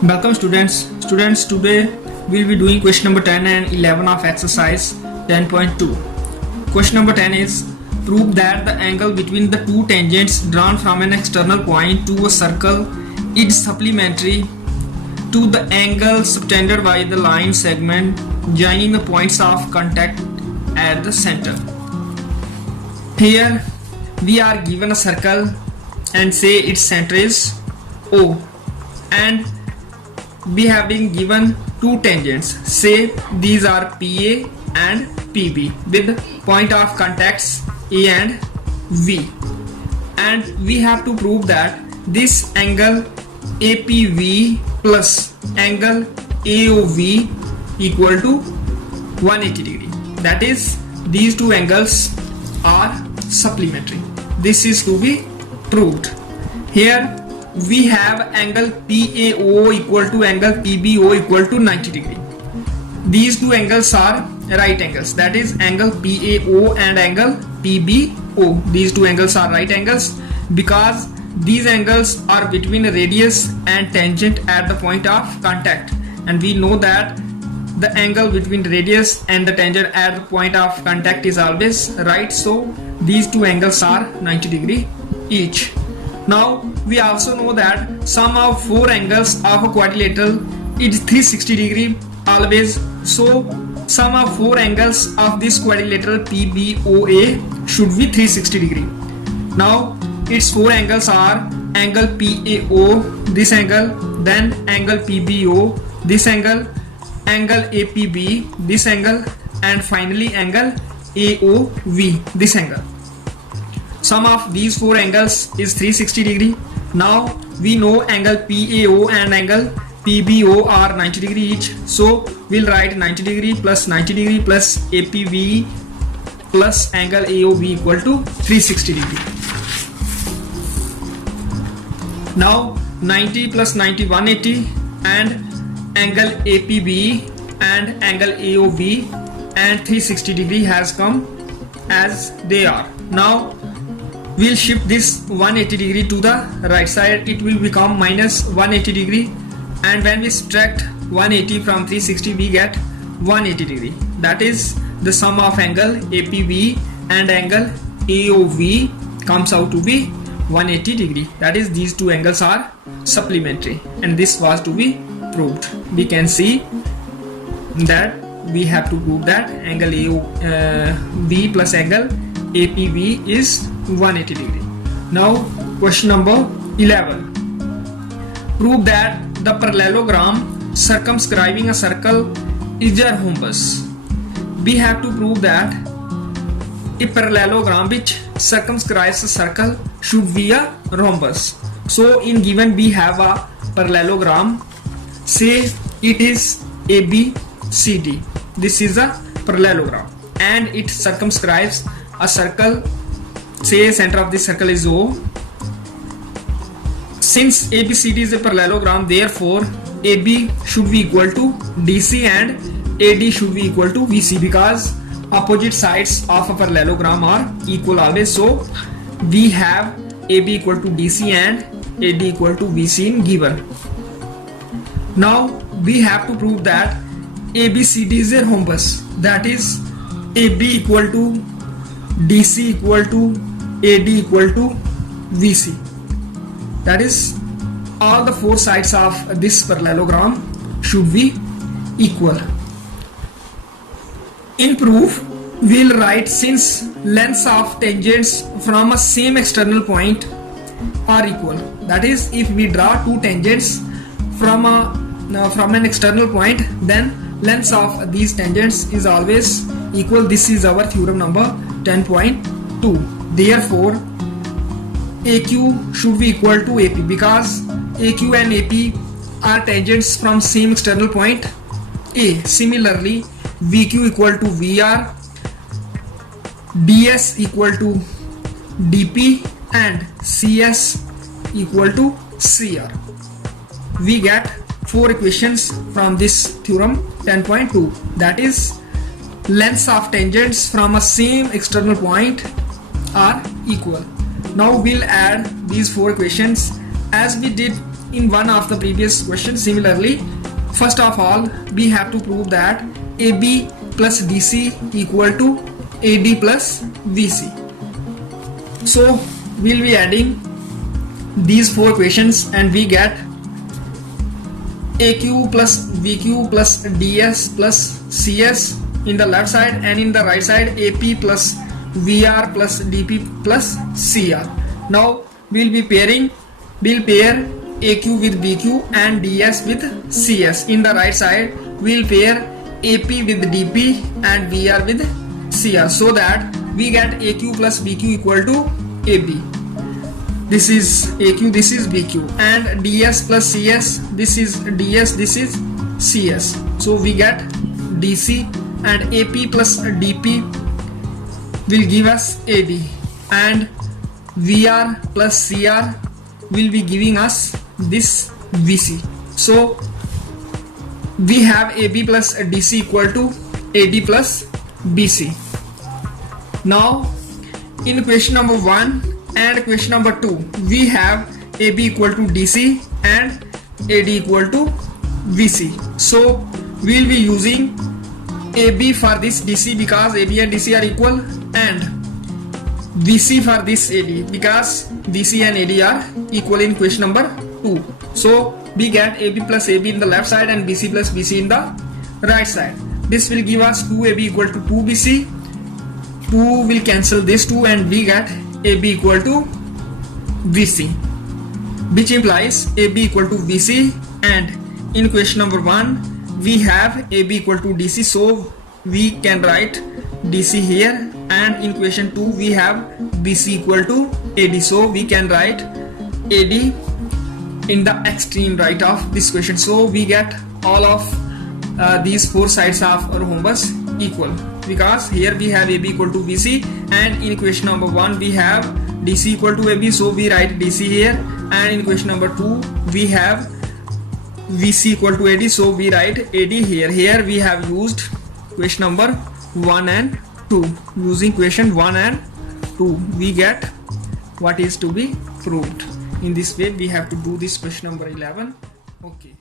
Welcome students. Today we'll be doing question number 10 and 11 of exercise 10.2. Question number 10 is prove that the angle between the two tangents drawn from an external point to a circle is supplementary to the angle subtended by the line segment joining the points of contact at the center. Here we are given a circle and say its center is O, and we have been given two tangents, say these are PA and PB with point of contacts A and V, and we have to prove that this angle APV plus angle AOV equal to 180 degree. That is, these two angles are supplementary. This is to be proved. Here we have angle PAO equal to angle PBO equal to 90 degree. These two angles are right angles, that is angle PAO and angle PBO. These two angles are right angles because these angles are between radius and tangent at the point of contact, and we know that the angle between radius and the tangent at the point of contact is always right, so these two angles are 90 degree each. Now we also know that sum of four angles of a quadrilateral is 360 degree always, so sum of four angles of this quadrilateral PBOA should be 360 degree. Now its four angles are angle PAO, this angle, then angle PBO, this angle, angle APB, this angle, and finally angle AOV, this angle. Sum of these four angles is 360 degree. Now we know angle PAO and angle PBO are 90 degree each, so we'll write 90 degree plus 90 degree plus APV plus angle AOV equal to 360 degree. Now 90 plus 90 180, and angle APB and angle AOV and 360 degree has come as they are. Now we'll shift this 180 degree to the right side, it will become minus 180 degree, and when we subtract 180 from 360 we get 180 degree. That is, the sum of angle APV and angle AOV comes out to be 180 degree. That is, these two angles are supplementary, and this was to be proved. We can see that we have to prove that angle AOV plus angle APV is 180 degree. Now question number 11. Prove that the parallelogram circumscribing a circle is a rhombus. We have to prove that a parallelogram which circumscribes a circle should be a rhombus. So in given we have a parallelogram, say it is ABCD. This is a parallelogram and it circumscribes a circle, say center of this circle is O. Since ABCD is a parallelogram, therefore AB should be equal to DC and AD should be equal to VC, because opposite sides of a parallelogram are equal always. So we have AB equal to DC and AD equal to VC in given. Now we have to prove that ABCD is a rhombus, that is AB equal to DC equal to AD equal to VC. That is, all the four sides of this parallelogram should be equal. In proof, we'll write since lengths of tangents from a same external point are equal. That is, if we draw two tangents from an external point, then lengths of these tangents is always equal. This is our theorem number 10.2. Therefore AQ should be equal to AP, because AQ and AP are tangents from same external point A. Similarly, VQ equal to VR, DS equal to DP, and CS equal to CR. We get four equations from this theorem 10.2, that is, lengths of tangents from a same external point are equal. Now we'll add these four equations as we did in one of the previous questions. Similarly, first of all, we have to prove that AB plus DC equal to AD plus BC. So we'll be adding these four equations and we get AQ plus BQ plus DS plus CS in the left side, and in the right side AP plus VR plus DP plus CR. Now we'll pair AQ with BQ and DS with CS. In the right side we'll pair AP with DP and VR with CR, so that we get AQ plus BQ equal to AB. This is AQ, this is BQ, and DS plus CS, this is DS, this is CS. So we get DC, and AP plus DP will give us AD, and VR plus CR will be giving us this BC. So we have AB plus DC equal to AD plus BC. Now in question number 1 and question number 2, we have AB equal to DC and AD equal to BC. So we will be using AB for this DC because AB and DC are equal, and BC for this AD because DC and AD are equal in question number 2. So we get AB plus AB in the left side and BC plus BC in the right side. This will give us 2AB equal to 2BC. 2 will cancel this 2 and we get AB equal to BC, which implies AB equal to BC. And in question number 1 we have AB equal to DC, so we can write DC here, and in question 2 we have BC equal to AD, so we can write AD in the extreme right of this question. So we get all of these four sides of our rhombus equal, because here we have AB equal to BC, and in question number 1 we have DC equal to AB, so we write DC here, and in question number 2 we have BC equal to AD, so we write AD here. Here we have used question number 1 and 2. Using question 1 and 2 we get what is to be proved. In this way we have to do this question number 11. Okay.